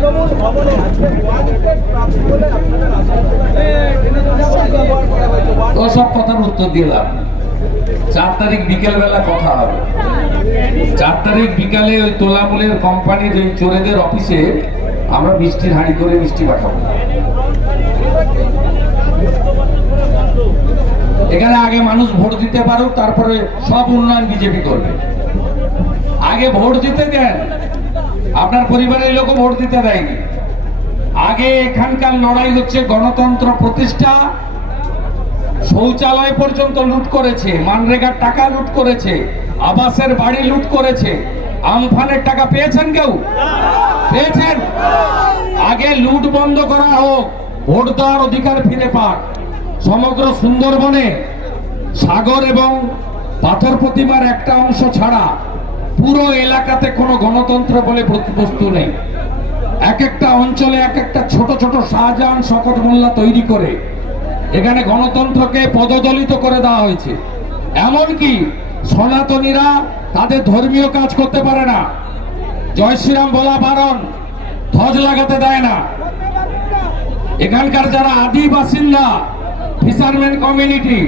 তৃণমূল ভবনে আজকে ওয়ান প্রাপ্তি বলে আপনাদের আসাম ব্যবহার করা হয়েছে One- তো সব কথার উত্তর চার তারিখ বিকেলবেলা কথা হবে। চার তারিখ ওই কোম্পানির ওই চোরেদের অফিসে আমরা মিষ্টির হাঁড়ি করে মিষ্টি পাঠাবো। এখানে আগে মানুষ ভোট দিতে পারুক, তারপরে সব উন্নয়ন বিজেপি করবে। আগে ভোট দিতে দেন আপনার পরিবারের লোকও ভোট দিতে দেয়নি। আগে এখানকার লড়াই হচ্ছে গণতন্ত্র প্রতিষ্ঠা, শৌচালয় পর্যন্ত লুট করেছে, মানরেগার টাকা লুট করেছে, আবাসের বাড়ি লুট করেছে। আমফানের টাকা পেয়েছেন কেউ? পেয়েছেন? আগে লুট বন্ধ করা হোক, ভোট দেওয়ার অধিকার ফিরে পাক। সমগ্র সুন্দরবনে সাগর এবং পাথর প্রতিমার একটা অংশ ছাড়া পুরো এলাকাতে কোনো গণতন্ত্র বলে বস্তু নেই। এক একটা অঞ্চলে এক একটা ছোট ছোট শাহজাহান শকট মোল্লা তৈরি করে এখানে গণতন্ত্রকে পদদলিত করে দেওয়া হয়েছে। এমনকি সনাতনীরা তাদের ধর্মীয় কাজ করতে পারে না। জয় শ্রীরাম বলা বারণ, ধ্বজ লাগাতে দেয় না। এখানকার যারা আদি বাসিন্দা fisherman community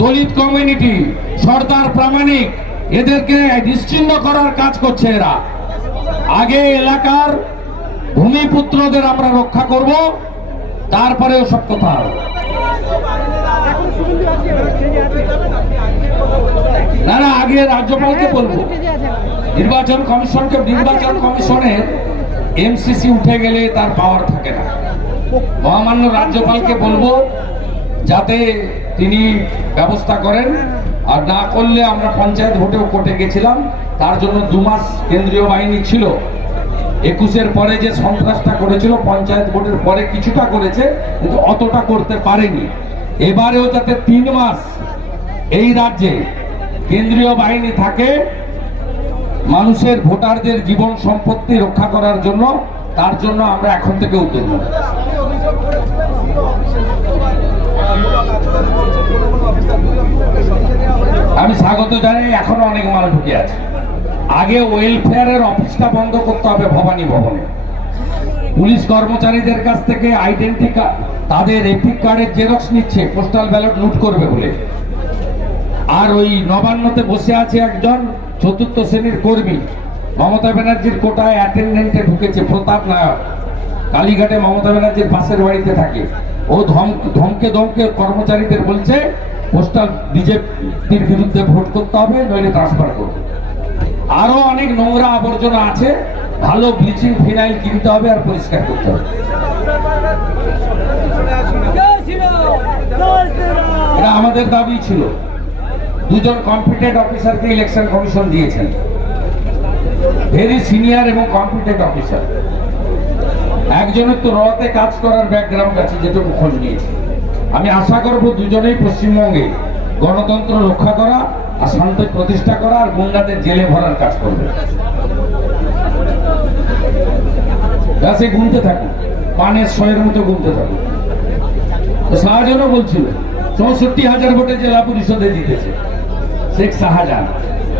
Dalit community Sardar Pramanik এদেরকে নিশ্চিন্ন করার কাজ করছে এরা। আগে এলাকার ভূমিপুত্রদের আমরা রক্ষা করব তারপরে ওসব কথা। না না, আগে রাজ্যপালকে বলব। নির্বাচন কমিশনকে, নির্বাচন কমিশনের এমসিসি উঠে গেলে তার পাওয়ার থাকে না। মহামান্য রাজ্যপালকে বলব, যাতে তিনি ব্যবস্থা করেন। আর না করলে আমরা পঞ্চায়েত ভোটেও কোর্টে গেছিলাম, তার জন্য দু মাস কেন্দ্রীয় বাহিনী ছিল। একুশের পরে যে সন্ত্রাসটা করেছিল, পঞ্চায়েত ভোটের পরে কিছুটা করেছে, কিন্তু অতটা করতে পারেনি। এবারেও যাতে তিন মাস এই রাজ্যে কেন্দ্রীয় বাহিনী থাকে, মানুষের ভোটারদের জীবন সম্পত্তি রক্ষা করার জন্য, তার জন্য আমরা এখন থেকে উদ্যোগ অভিযোগ করেছিলেন সিও অফিসে মূলক আচরণ করছে তৃণমূল অফিসার দুই অফিসারকে সরিয়ে দেওয়া হয়েছে আমি এখনও অনেক মাল ঢুকে আছে। আগে ওয়েলফেয়ারের অফিসটা বন্ধ করতে হবে ভবানী ভবনে। পুলিশ কর্মচারীদের কাছ থেকে আইডেন্টি তাদের এপিক কার্ডের জেরক্স নিচ্ছে পোস্টাল ব্যালট লুট করবে বলে। আর ওই নবান্নতে বসে আছে একজন চতুর্থ শ্রেণির কর্মী। মমতা ব্যানার্জির কোটায় অ্যাটেন্ডেন্টে ঢুকেছে প্রতাপ নায়ক। কালীঘাটে মমতা ব্যানার্জির পাশের বাড়িতে থাকে। ও ধম ধমকে ধমকে কর্মচারীদের বলছে পোস্টাল বিজেপির বিরুদ্ধে ভোট করতে হবে, নইলে ট্রান্সফার করবে। আরও অনেক নোংরা আবর্জনা আছে, ভালো ব্লিচিং ফিনাইল কিনতে হবে আর পরিষ্কার করতে হবে। এটা আমাদের দাবি ছিল। দুজন কম্পিটেন্ট অফিসারকে ইলেকশন কমিশন দিয়েছেন। ভেরি সিনিয়র এবং কম্পিটেন্ট অফিসার একজনের তো রতে কাজ করার ব্যাকগ্রাউন্ড আছে, যেটুকু খোঁজ নিয়েছে। আমি আশা করব দুজনেই পশ্চিমবঙ্গে গণতন্ত্র রক্ষা করা আর শান্তি প্রতিষ্ঠা করা আর গুন্ডাদের জেলে ভরার কাজ করবে। সে গুনতে থাকুন পানের শয়ের মতো গুনতে থাকুন শাহজাহানও বলছিল, চৌষট্টি হাজার ভোটে জেলা পরিষদে জিতেছে। শেখ শাহজাহান,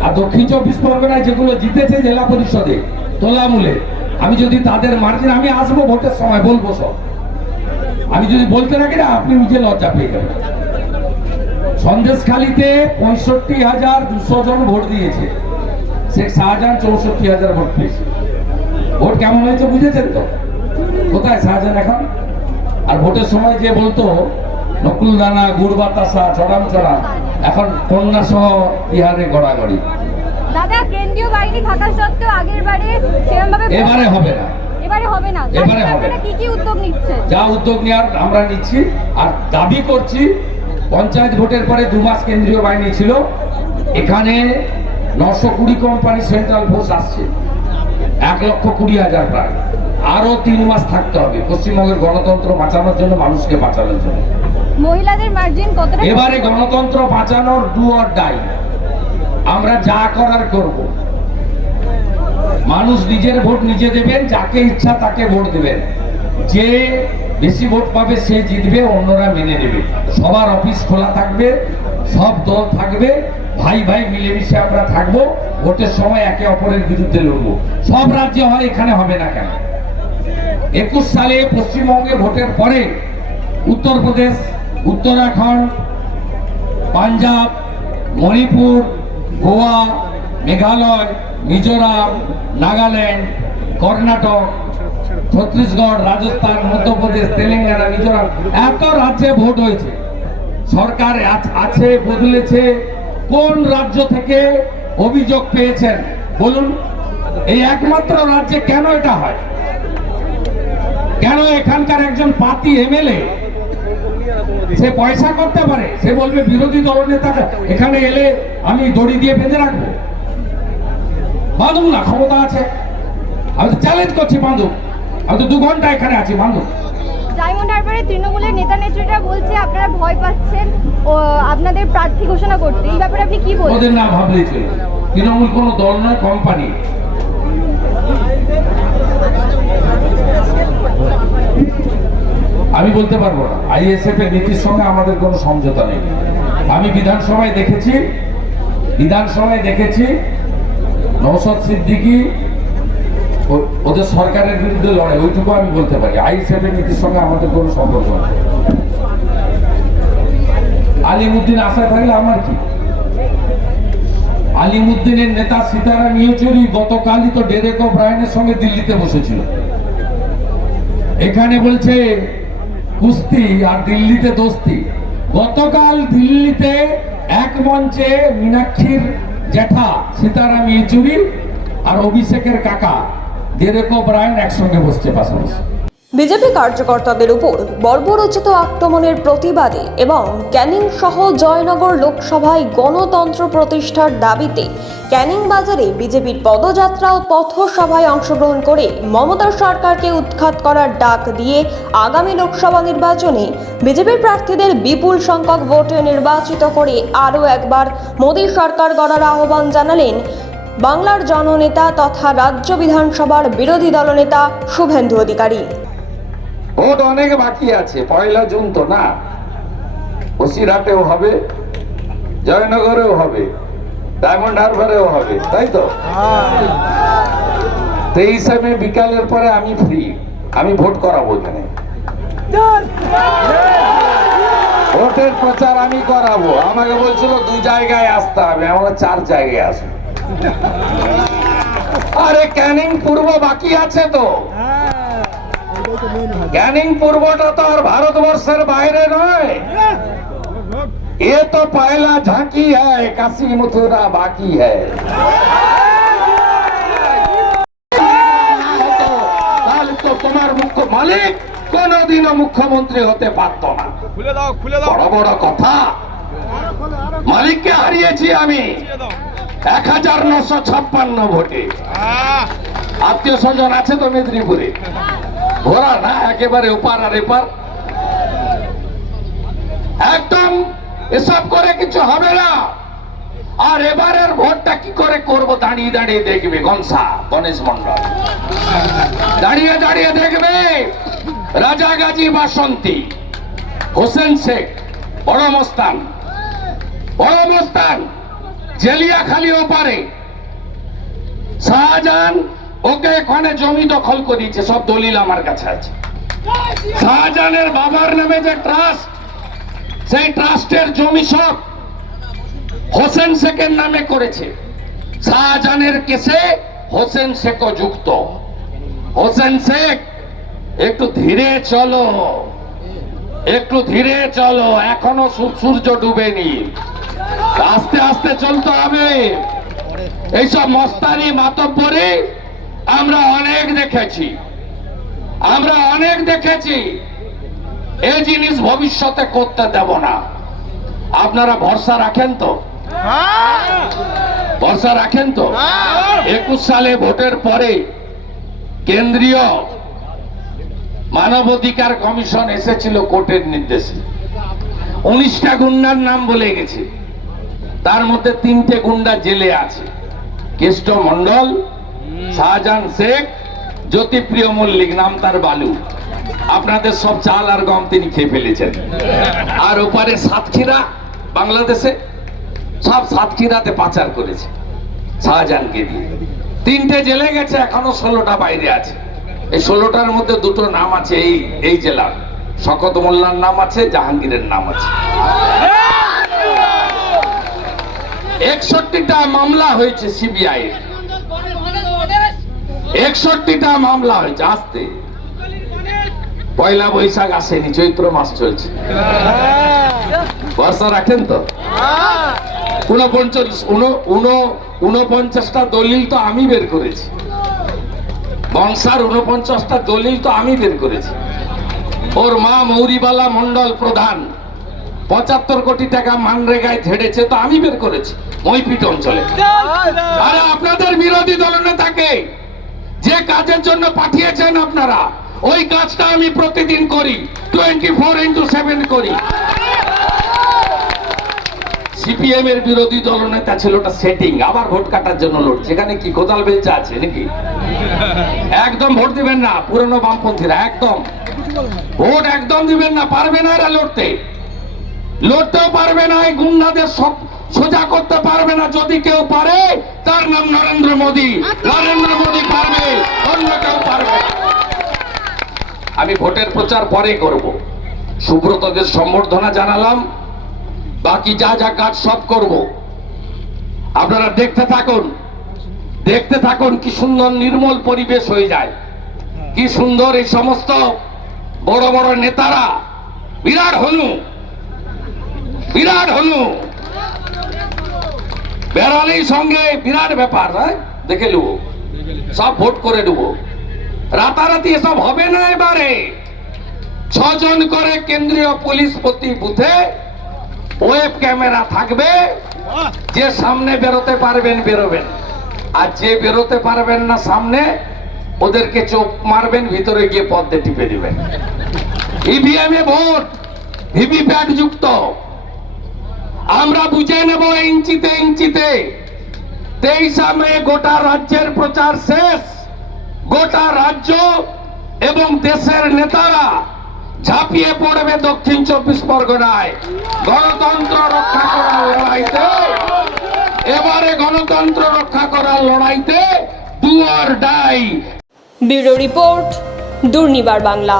আর দক্ষিণ চব্বিশ পরগনায় যেগুলো জিতেছে জেলা পরিষদে, তোলামূলে, আমি যদি তাদের মার্জিন আমি আসব ভোটের সময়, বলব সব। আমি যদি বলতে থাকি না আপনি নিজে লজ্জা পেয়ে যাবেন। সন্দেশখালীতে পঁয়ষট্টি হাজার দুশো জন ভোট দিয়েছে। শেখ শাহজাহান চৌষট্টি হাজার ভোট পেয়েছে। ভোট কেমন হয়েছে বুঝেছেন তো? কোথায় শাহজাহান এখন? আর ভোটের সময় যে বলতো নকুল দানা গুড় বাতাসা চড়াম চড়াম এখন কন্যা সহ বিহারে গড়াগড়ি। দাদা কেন্দ্রীয় বাহিনী থাকা সত্ত্বেও আগের বারে এবারে হবে না। এবারে হবে না। এবারে হবে। কি কি উদ্যোগ নিচ্ছে? যা উদ্যোগ নেওয়ার আমরা নিচ্ছি আর দাবি করছি পঞ্চায়েত ভোটের পরে দু মাস কেন্দ্রীয় বাহিনী ছিল। এখানে নশো কুড়ি কোম্পানি সেন্ট্রাল ফোর্স আসছে। এক লক্ষ কুড়ি হাজার প্রায়। আরও তিন মাস থাকতে হবে। পশ্চিমবঙ্গের গণতন্ত্র বাঁচানোর জন্য মানুষকে বাঁচানোর জন্য। মহিলাদের মার্জিন এবারে গণতন্ত্র বাঁচানোর ডু অর ডাই আমরা যা করার করব। মানুষ নিজের ভোট নিজে দেবেন, যাকে ইচ্ছা তাকে ভোট দেবেন। যে বেশি ভোট পাবে সে জিতবে, অন্যরা মেনে নেবে। সবার অফিস খোলা থাকবে, সব দল থাকবে, ভাই ভাই মিলেমিশে আমরা থাকব, ভোটের সময় একে অপরের বিরুদ্ধে লড়বো। সব রাজ্যে হয়, এখানে হবে না কেন? একুশ সালে পশ্চিমবঙ্গে ভোটের পরে উত্তরপ্রদেশ, উত্তরাখণ্ড, পাঞ্জাব, মণিপুর, গোয়া মেঘালয়, মিজোরাম, নাগাল্যান্ড, কর্ণাটক, ছত্তিশগড়, রাজস্থান, মধ্যপ্রদেশ, তেলেঙ্গানা, মিজোরাম, এত রাজ্যে ভোট হয়েছে। সরকার আছ- বদলেছে, কোন রাজ্য থেকে অভিযোগ পেয়েছেন? বলুন, এই একমাত্র রাজ্যে কেন এটা হয়? কেন এখানকার একজন পাতি এমএলএ, সে পয়সা করতে পারে? সে বলবে বিরোধী দলনেতা এখানে এলে আমি দড়ি দিয়ে বেঁধে রাখব। বাঁধুন না ক্ষমতা আছে। আমি তো চ্যালেঞ্জ করছি বাঁধুন আমি তো দু ঘণ্টা এখানে আছি বাঁধুন ডায়মন্ড হারবারে তৃণমূলের নেতা নেত্রীরা বলছে আপনারা ভয় পাচ্ছেন ও আপনাদের প্রার্থী ঘোষণা করতে। এই ব্যাপারে আপনি কি বলছেন ওদের না ভাবলেই চলে তৃণমূল কোনো দল নয় কোম্পানি আমি বলতে পারব না। আইএসএফ এর নীতির সঙ্গে আমাদের কোনো সমঝোতা নেই। আমি বিধানসভায় দেখেছি বিধানসভায় দেখেছি নৌসদ সিদ্দিকি ওদের সরকারের বিরুদ্ধে লড়ে ওইটুকু আমি বলতে পারি। আইএসএফ এর নীতির সঙ্গে আমাদের কোনো সম্পর্ক নেই। আলিমুদ্দিন আশা থাকলে আমার কি? আলিমুদ্দিনের নেতা সীতারাম ইয়েচুরি গতকালই তো ডেরেক ব্রায়নের সঙ্গে দিল্লিতে বসেছিল। এখানে বলছে, কুস্তি আর দিল্লিতে দোস্তি। গতকাল দিল্লিতে এক মঞ্চে মীনাক্ষীর জ্যাঠা সীতারাম ইয়েচুরি আর অভিষেকের কাকা দেরেক ব্রায়ন একসঙ্গে বসছে পাশাপাশি। বিজেপি কার্যকর্তাদের উপর বর্বরোচিত আক্রমণের প্রতিবাদে এবং ক্যানিং সহ জয়নগর লোকসভায় গণতন্ত্র প্রতিষ্ঠার দাবিতে ক্যানিং বাজারে বিজেপির পদযাত্রা ও পথসভায় অংশগ্রহণ করে মমতা সরকারকে উৎখাত করার ডাক দিয়ে আগামী লোকসভা নির্বাচনে বিজেপির প্রার্থীদের বিপুল সংখ্যক ভোটে নির্বাচিত করে আরও একবার মোদী সরকার গড়ার আহ্বান জানালেন বাংলার জননেতা তথা রাজ্য বিধানসভার বিরোধী দলনেতা শুভেন্দু অধিকারী। ভোট অনেক বাকি আছে পয়লা জুন তো না। বসিরহাটেও হবে জয়নগরেও হবে ডায়মন্ড হারবারেও হবে তাই তো? তেইশে মে বিকালের পরে আমি ফ্রি আমি ভোট করাবো এখানে। ভোটের প্রচার আমি করাবো। আমাকে বলছিল দু জায়গায় আসতে হবে আমরা চার জায়গায় আসব। আরে ক্যানিং পূর্ব বাকি আছে তো। ক্যানিং পূর্বটা তো আর ভারতবর্ষের বাইরে নয়। এ তো পয়লা ঝাঁকি হ্যায় কাশি মথুরা বাকি হ্যায়। তো তোমার মুখ্য মালিক কোনদিনও মুখ্যমন্ত্রী হতে পারত না। খুলে দাও খুলে দাও। বড় বড় কথা। মালিককে হারিয়েছি আমি। এক হাজার নশো ছাপ্পান্ন ভোটে। আত্মীয় স্বজন আছে তো মেদিনীপুরে? ঘোরা না, একেবারে ওপার আর এপার। একদম এসব করে কিছু হবে না। আর এবারের ভোটটা কি করে করব দাঁড়িয়ে দাঁড়িয়ে দেখবে, গনসা, গণেশ মন্ডল দাঁড়িয়ে দাঁড়িয়ে দেখবে রাজা গাজী বাসন্তী, হোসেন শেখ, বড় মস্তান। বড় মস্তান, জেলিয়াখালী ওপারে। শাহজাহান ওকে এখানে জমি দখল করিয়েছে, সব দলিল আমার কাছে আছে। শাহজাহানের বাবার নামে যে ট্রাস্ট সেই ট্রাস্টের জমি সব হোসেন শেখের নামে করেছে। শাহজাহানের কেসে হোসেন শেখও যুক্ত। হোসেন শেখ, একটু ধীরে চলো। একটু ধীরে চলো, এখনও সূর্য ডুবেনি। আস্তে আস্তে চলতে হবে। এইসব মস্তানি মাতব্বরি আমরা অনেক দেখেছি। আমরা অনেক দেখেছি। এই জিনিস ভবিষ্যতে করতে দেব না। আপনারা ভরসা রাখেন তো? ভরসা রাখেন তো? একুশ সালে ভোটের পরে কেন্দ্রীয় মানবাধিকার কমিশন এসেছিল কোর্টের নির্দেশে। উনিশটা গুন্ডার নাম বলে গেছে। তার মধ্যে তিনটে গুন্ডা জেলে আছে। কেষ্ট মন্ডল শাহজাহান শেখ, জ্যোতিপ্রিয় মল্লিক, নাম তার বালু। আপনাদের সব চাল আর গম তিনি খেয়ে ফেলেছেন। আর ওপারে সাতক্ষীরা, বাংলাদেশে সব সাতক্ষীরাতে পাচার করেছে শাহজাহানকে দিয়ে। তিনটে জেলে গেছে, এখনও ষোলোটা বাইরে আছে। এই ষোলোটার মধ্যে দুটো নাম আছে এই এই জেলার। শকত মোল্লার নাম আছে, জাহাঙ্গীরের নাম আছে। একষট্টিটা মামলা হয়েছে সিবিআই একষট্টিটা মামলা হয়েছে আসতে পয়লা বৈশাখ আসেনি, চৈত্র মাস চলছে। ভরসা রাখেন তো? উনপঞ্চাশ উন- উন- উনপঞ্চাশটা দলিল তো আমি বের করেছি। বংশার উনপঞ্চাশটা দলিল তো আমি বের করেছি। ওর মা মৌরিবালা মন্ডল প্রধান, পঁচাত্তর কোটি টাকা মানরেগায় ঝেড়েছে তো আমি বের করেছি মইপিট অঞ্চলে। আরে আপনাদের বিরোধী দলনেতাকে যে কাজের জন্য পাঠিয়েছেন আপনারা, ওই কাজটা আমি প্রতিদিন করি টোয়েন্টি ফোর ইন্টু সেভেন করি সিপিএম এর বিরোধী দলনেতা ছিল ওটা সেটিং আবার ভোট কাটার জন্য লড়ছে। এখানে কি কোদাল বেলচা আছে নাকি? একদম ভোট দিবেন না, পুরনো বামপন্থীরা, একদম। ভোট একদম দিবেন না, পারবে না এরা লড়তে। লড়তেও পারবে না, এই গুন্ডাদের সব সোজা করতে পারবে না যদি কেউ পারে, তার নাম নরেন্দ্র মোদী। নরেন্দ্র মোদী পারবে, অন্য কেউ পারবে আমি ভোটের প্রচার পরে করব। সুব্রতদের সম্বর্ধনা জানালাম। বাকি যা যা কাজ সব করব। আপনারা দেখতে থাকুন। দেখতে থাকুন কি সুন্দর নির্মল পরিবেশ হয়ে যায়। কি সুন্দর এই সমস্ত বড় বড় নেতারা। বিরাট হনু। বিরাট হনু। বেড়ালির সঙ্গে বিরাট ব্যাপার হ্যাঁ? দেখে নেব। সব ভোট করে নেব। রাতারাতি এসব হবে না এবারে। ছজন করে কেন্দ্রীয় পুলিশ প্রতি বুথে ওয়েব ক্যামেরা থাকবে। যে সামনে বেরোতে পারবেন, বেরোবেন। আর যে বেরোতে পারবেন না সামনে, ওদেরকে চোখ মারবেন, ভিতরে গিয়ে পদ্মে টিপে দিবেন। ইভিএম এ ভোট, ভিভিপ্যাট যুক্ত। আমরা বুঝে নেব ইঞ্চিতে ইঞ্চিতে। তেইশা মে গোটা রাজ্যের প্রচার শেষ। গোটা রাজ্য এবং দেশের নেতারা ঝাঁপিয়ে পড়বে দক্ষিণ চব্বিশ পরগনায়। গণতন্ত্র রক্ষা করার লড়াইতে, এবারে গণতন্ত্র রক্ষা করার লড়াইতে do or die bureau report, Durnibar Bangla.